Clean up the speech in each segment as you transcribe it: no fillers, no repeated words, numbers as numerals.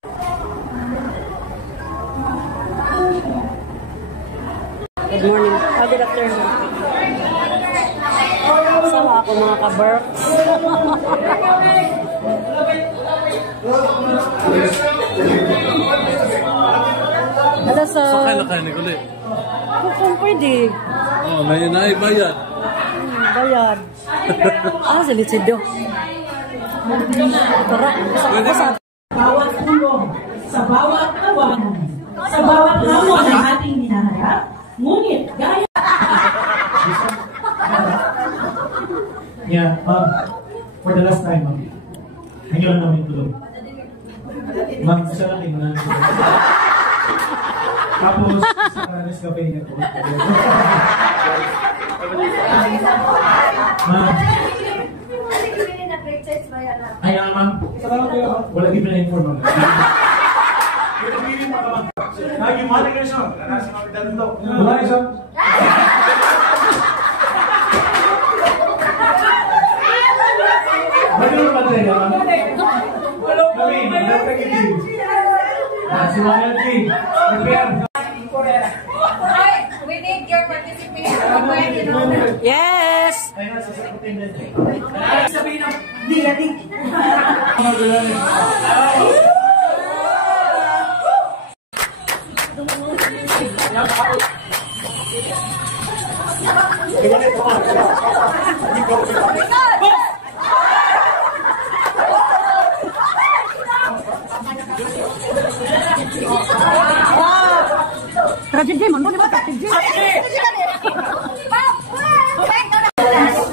Good morning. Good afternoon. Sama ako mga ka-Berks. Ano sa... Sakay na kayo, Nicole. Kung pwede. Oo, na bayad. Bayad. Sa litsido. Tara, basa. Bawat tulong, sa bawat tawanan, sa bawat hamon ng ating hinaharap, ngunit gaya... Yeah, for the last time, hanggang lang namin tulog. Isa lang kayo na. Tapos, sa kanalis cafe niya tulog. Ayan, ma'am. Salamat kayo. Wala din na inform, ma'am. Lagi mo natin kayo siya. Nasa mga dito. Wala kayo siya. Bakit mo ba tayo, ma'am? Kami, nagpagiging. Si Ma'am LG. Prepare. We need your participation. Yes! Sabihin ng diyadik.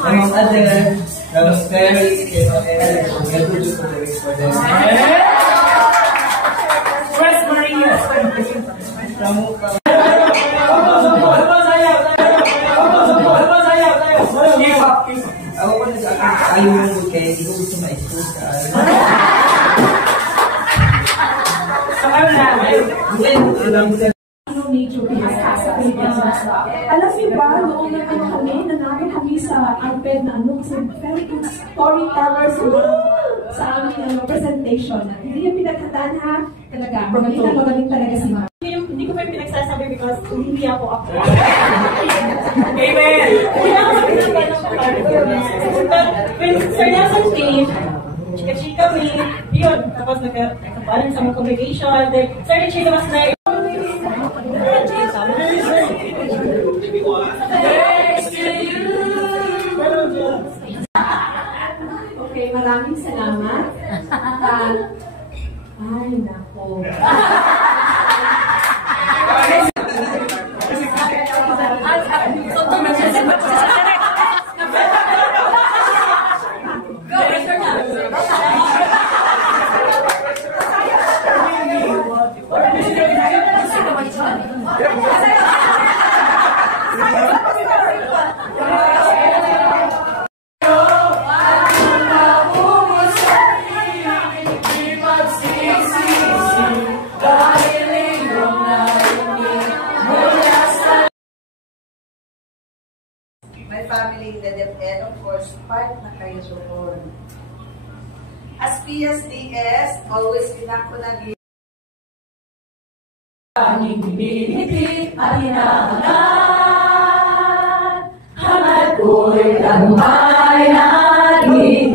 Among others, downstairs, Press Maria. ako ko na sa akin, ayaw mo mo kaya hindi ko gusto ma-expose ka. Alam niyo ba, noong kami, nanalo kami sa ARPED na kasi very good storytellers sa aming presentation. Hindi yung pinagkataan ha, talaga. Magaling talaga si Ma'am. Hindi ko pa yung pinagsasabi because hindi ako. Amen! When Sir Nelson came, chika-chika kami, yun. Tapos nagkapalan sa mga congregation. Sir, chika mas na okay, maraming salamat. Ay, nako. My family in the DepEd, of course, part na kayo doon. As PSDS, always pinakunagi. Aming binibigit at hinahanap, hangat ko'y tagumpay natin.